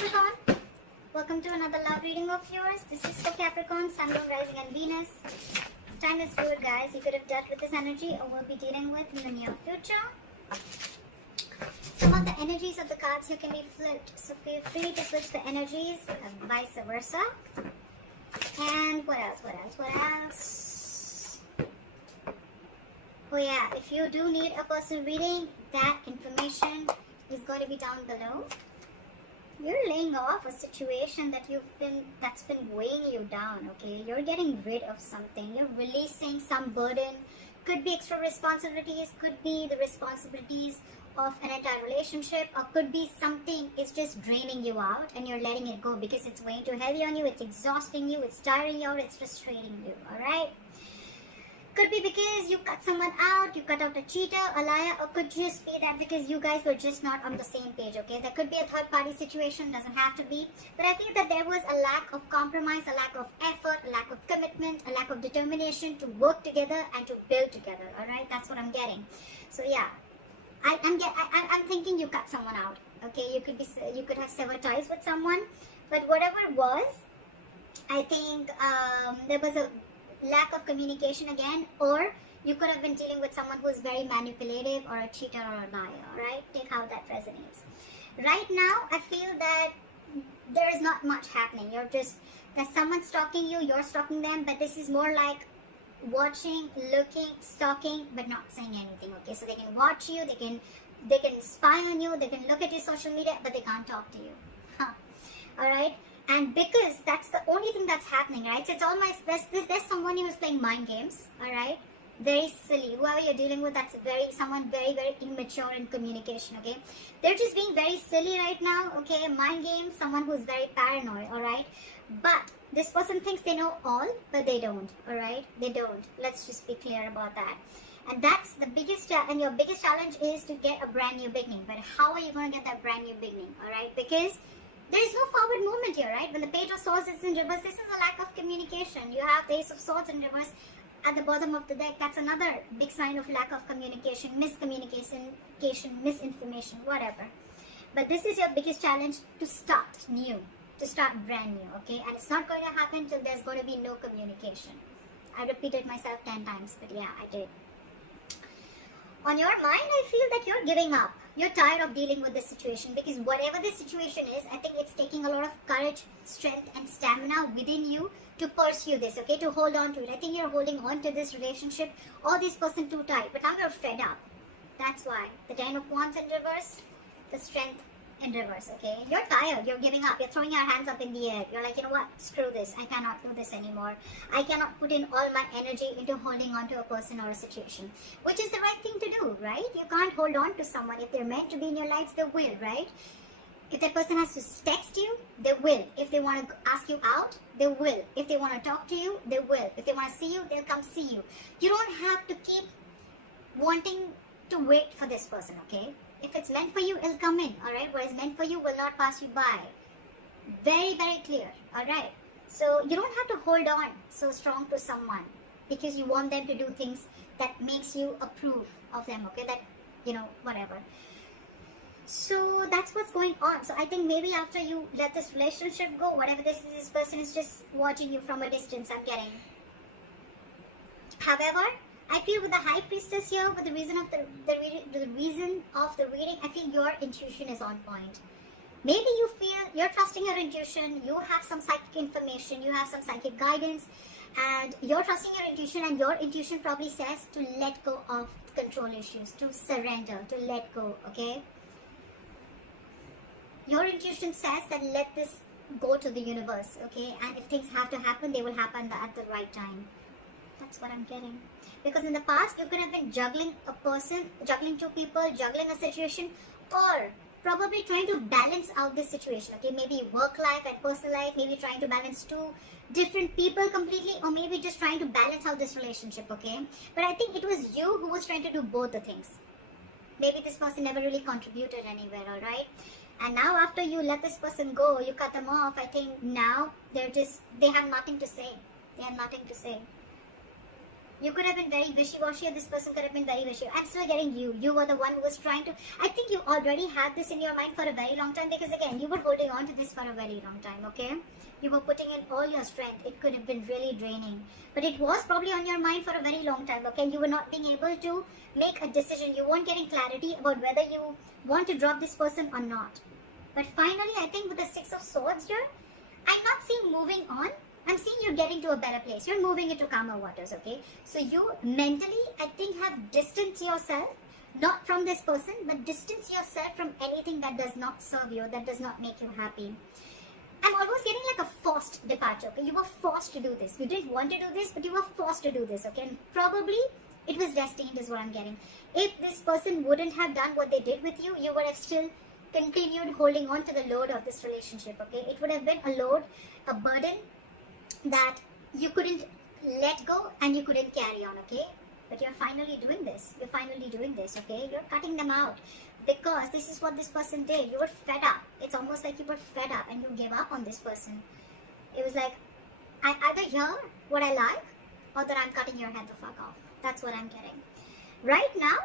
Capricorn. Welcome to another love reading of yours. This is for Capricorn, Sun, Moon, Rising and Venus. Time is fluid, guys. You could have dealt with this energy or will be dealing with in the near future. Some of the energies of the cards here can be flipped, so feel free to switch the energies and vice versa. And what else? Oh yeah, if you do need a personal reading, that information is going to be down below. You're laying off a situation that's been weighing you down, okay? You're getting rid of something. You're releasing some burden. Could be extra responsibilities, could be the responsibilities of an entire relationship, or could be something is just draining you out and you're letting it go because it's weighing too heavy on you, it's exhausting you, it's tiring you out, it's frustrating you, alright? Could be because you cut someone out, you cut out a cheater, a liar, or could just be that because you guys were just not on the same page, okay? There could be a third party situation, doesn't have to be. But I feel that there was a lack of compromise, a lack of effort, a lack of commitment, a lack of determination to work together and to build together, alright? That's what I'm getting. So yeah, I'm thinking you cut someone out, okay? You could have severed ties with someone, but whatever it was, I think there was a lack of communication again, or you could have been dealing with someone who's very manipulative or a cheater or a liar, right? Take how that resonates. Right now, I feel that there is not much happening. There's someone stalking you, you're stalking them, but this is more like watching, looking, stalking, but not saying anything, okay? So they can watch you, they can spy on you, they can look at your social media, but they can't talk to you. Alright? And because that's the only thing that's happening, right? So it's almost, there's someone who is playing mind games, alright? Very silly. Whoever you're dealing with, that's someone very, very immature in communication, okay? They're just being very silly right now, okay? Mind games, someone who's very paranoid, alright? But this person thinks they know all, but they don't, alright? They don't. Let's just be clear about that. And that's the biggest, and your biggest challenge is to get a brand new beginning. But how are you going to get that brand new beginning, alright? Because there is no forward movement here, right? When the Page of Swords is in reverse, this is a lack of communication. You have the Ace of Swords in reverse at the bottom of the deck. That's another big sign of lack of communication, miscommunication, misinformation, whatever. But this is your biggest challenge, to start new, to start brand new, okay? And it's not going to happen till there's going to be no communication. I repeated myself 10 times, but yeah, I did. On your mind, I feel that you're giving up. You're tired of dealing with this situation because whatever the situation is, I think it's taking a lot of courage, strength and stamina within you to pursue this, okay, to hold on to it. I think you're holding on to this relationship or this person too tight, but now you're fed up. That's why. The 10 of Wands in reverse, the Strength in reverse, okay? You're tired, you're giving up, you're throwing your hands up in the air. You're like, you know what, screw this, I cannot do this anymore. I cannot put in all my energy into holding on to a person or a situation, which is the right thing to do, right? You can't hold on to someone. If they're meant to be in your lives, they will, right? If that person has to text you, they will. If they want to ask you out, they will. If they want to talk to you, they will. If they want to see you, they'll come see you. You don't have to keep wanting to wait for this person, okay? If it's meant for you, it'll come in, alright? What is meant for you will not pass you by. Very, very clear, alright? So you don't have to hold on so strong to someone because you want them to do things that makes you approve of them, okay? That, you know, whatever. So that's what's going on. So I think maybe after you let this relationship go, whatever this person is just watching you from a distance, I'm getting. However, I feel with the High Priestess here, with the reason of the reason of the reading, I feel your intuition is on point. Maybe you feel you're trusting your intuition, you have some psychic information, you have some psychic guidance, and you're trusting your intuition, and your intuition probably says to let go of control issues, to surrender, to let go, okay? Your intuition says that let this go to the universe, okay? And if things have to happen, they will happen at the right time. That's what I'm getting. Because in the past, you could have been juggling a person, juggling two people, juggling a situation, or probably trying to balance out this situation, okay? Maybe work life and personal life, maybe trying to balance two different people completely, or maybe just trying to balance out this relationship, okay? But I think it was you who was trying to do both the things. Maybe this person never really contributed anywhere, alright? And now after you let this person go, you cut them off, I think now they have nothing to say. They have nothing to say. You could have been very wishy-washy, and this person could have been very wishy. I'm still getting you. You were the one who was trying to... I think you already had this in your mind for a very long time, because again, you were holding on to this for a very long time, okay? You were putting in all your strength. It could have been really draining. But it was probably on your mind for a very long time, okay? You were not being able to make a decision. You weren't getting clarity about whether you want to drop this person or not. But finally, I think with the Six of Swords here, I'm not seeing moving on. I'm seeing you're getting to a better place. You're moving into calmer waters, okay? So you mentally, I think, have distanced yourself, not from this person, but distance yourself from anything that does not serve you, that does not make you happy. I'm almost getting like a forced departure, okay? You were forced to do this. You didn't want to do this, but you were forced to do this, okay? And probably it was destined is what I'm getting. If this person wouldn't have done what they did with you, you would have still continued holding on to the load of this relationship, okay? It would have been a load, a burden that you couldn't let go and you couldn't carry on, okay? But you're finally doing this. You're finally doing this, okay? You're cutting them out because this is what this person did. You were fed up. It's almost like you were fed up and you gave up on this person. It was like, I either hear what I like or that I'm cutting your head the fuck off. That's what I'm getting. Right now,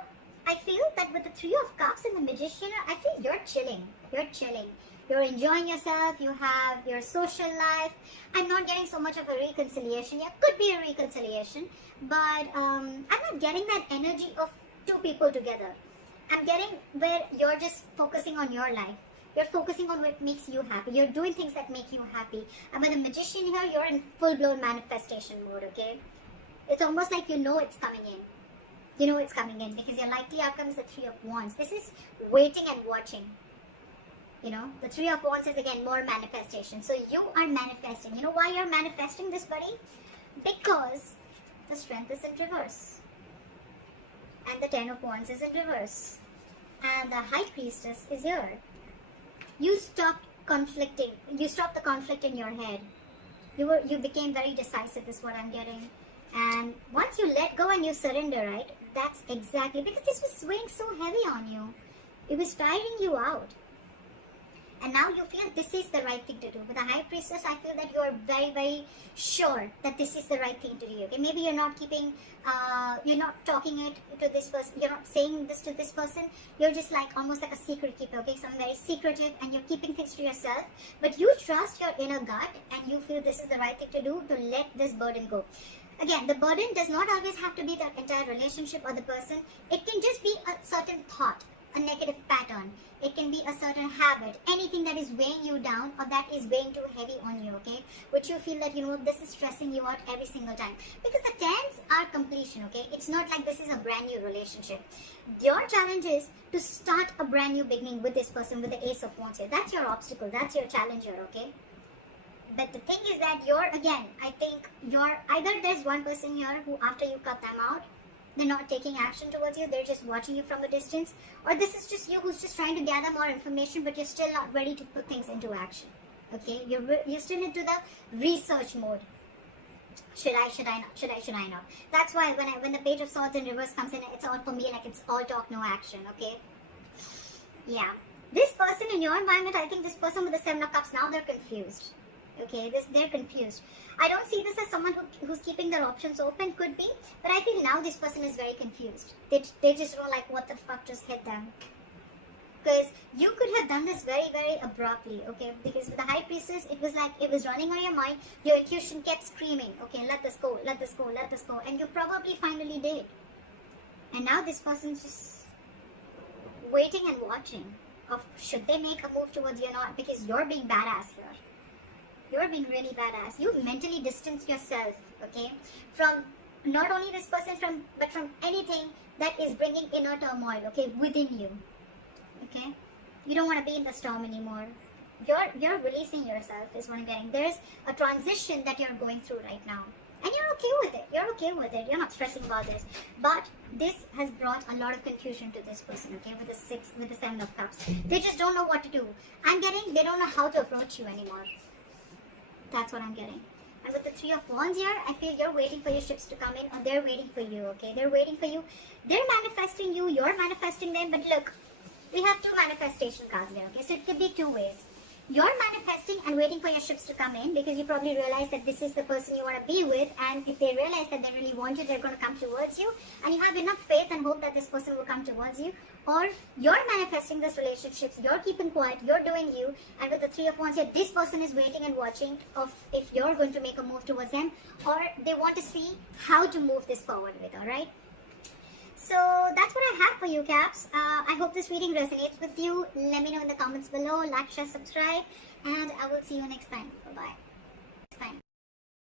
I feel that with the Three of Cups and the Magician, I feel you're chilling. You're chilling. You're enjoying yourself. You have your social life. I'm not getting so much of a reconciliation. Yeah, could be a reconciliation. But I'm not getting that energy of two people together. I'm getting where you're just focusing on your life. You're focusing on what makes you happy. You're doing things that make you happy. And with the Magician here, you're in full-blown manifestation mode, okay? It's almost like you know it's coming in. You know it's coming in because your likely outcome is the Three of Wands. This is waiting and watching. You know, the Three of Wands is again more manifestation. So you are manifesting. You know why you're manifesting this, buddy? Because the Strength is in reverse. And the Ten of Wands is in reverse. And the High Priestess is here. You stopped conflicting. You stopped the conflict in your head. You became very decisive is what I'm getting. And once you let go and you surrender, right? That's exactly, because this was weighing so heavy on you. It was tiring you out. And now you feel this is the right thing to do. With the High Priestess, I feel that you are very, very sure that this is the right thing to do. Okay, maybe you're not keeping, you're not talking it to this person. You're not saying this to this person. You're just like almost like a secret keeper. Okay, something very secretive, and you're keeping things to yourself. But you trust your inner gut, and you feel this is the right thing to do to let this burden go. Again, the burden does not always have to be the entire relationship or the person. It can just be a certain thought, a negative pattern. It can be a certain habit, anything that is weighing you down or that is weighing too heavy on you, okay? Which you feel that, you know, this is stressing you out every single time. Because the tens are completion, okay? It's not like this is a brand new relationship. Your challenge is to start a brand new beginning with this person, with the Ace of Wands here. That's your obstacle. That's your challenge here, okay? But the thing is that I think either there's one person here who after you cut them out, they're not taking action towards you, they're just watching you from a distance, or this is just you who's just trying to gather more information, but you're still not ready to put things into action, okay? You're still into the research mode. Should I not? That's why when the Page of Swords in reverse comes in, it's all for me, like it's all talk, no action, okay? Yeah. This person in your environment, I think this person with the Seven of Cups, now they're confused. Okay, they're confused. I don't see this as someone who's keeping their options open, could be, but I feel now this person is very confused. They just don't like what the fuck just hit them. Because you could have done this very, very abruptly, okay? Because with the High Priestess, it was like, it was running on your mind. Your intuition kept screaming, okay, let this go, let this go, let this go. And you probably finally did. And now this person's just waiting and watching of should they make a move towards you or not, because you're being badass here. You're being really badass. You mentally distance yourself, okay, from not only this person, but from anything that is bringing inner turmoil, okay, within you, okay. You don't want to be in the storm anymore. You're releasing yourself is what I'm getting. There's a transition that you're going through right now, and you're okay with it. You're okay with it. You're not stressing about this. But this has brought a lot of confusion to this person, okay, with the Seven of Cups. They just don't know what to do. I'm getting they don't know how to approach you anymore. That's what I'm getting. And with the Three of Wands here, I feel you're waiting for your ships to come in, or they're waiting for you, okay? They're waiting for you. They're manifesting you, you're manifesting them. But look, we have two manifestation cards there, okay? So it could be two ways. You're manifesting and waiting for your ships to come in because you probably realize that this is the person you want to be with, and if they realize that they really want you, they're going to come towards you, and you have enough faith and hope that this person will come towards you. Or you're manifesting this relationships, you're keeping quiet, you're doing you, and with the Three of Wands here, this person is waiting and watching of if you're going to make a move towards them, or they want to see how to move this forward with, alright? So that's what I have for you, Caps. I hope this reading resonates with you. Let me know in the comments below. Like, share, subscribe, and I will see you next time. Bye-bye.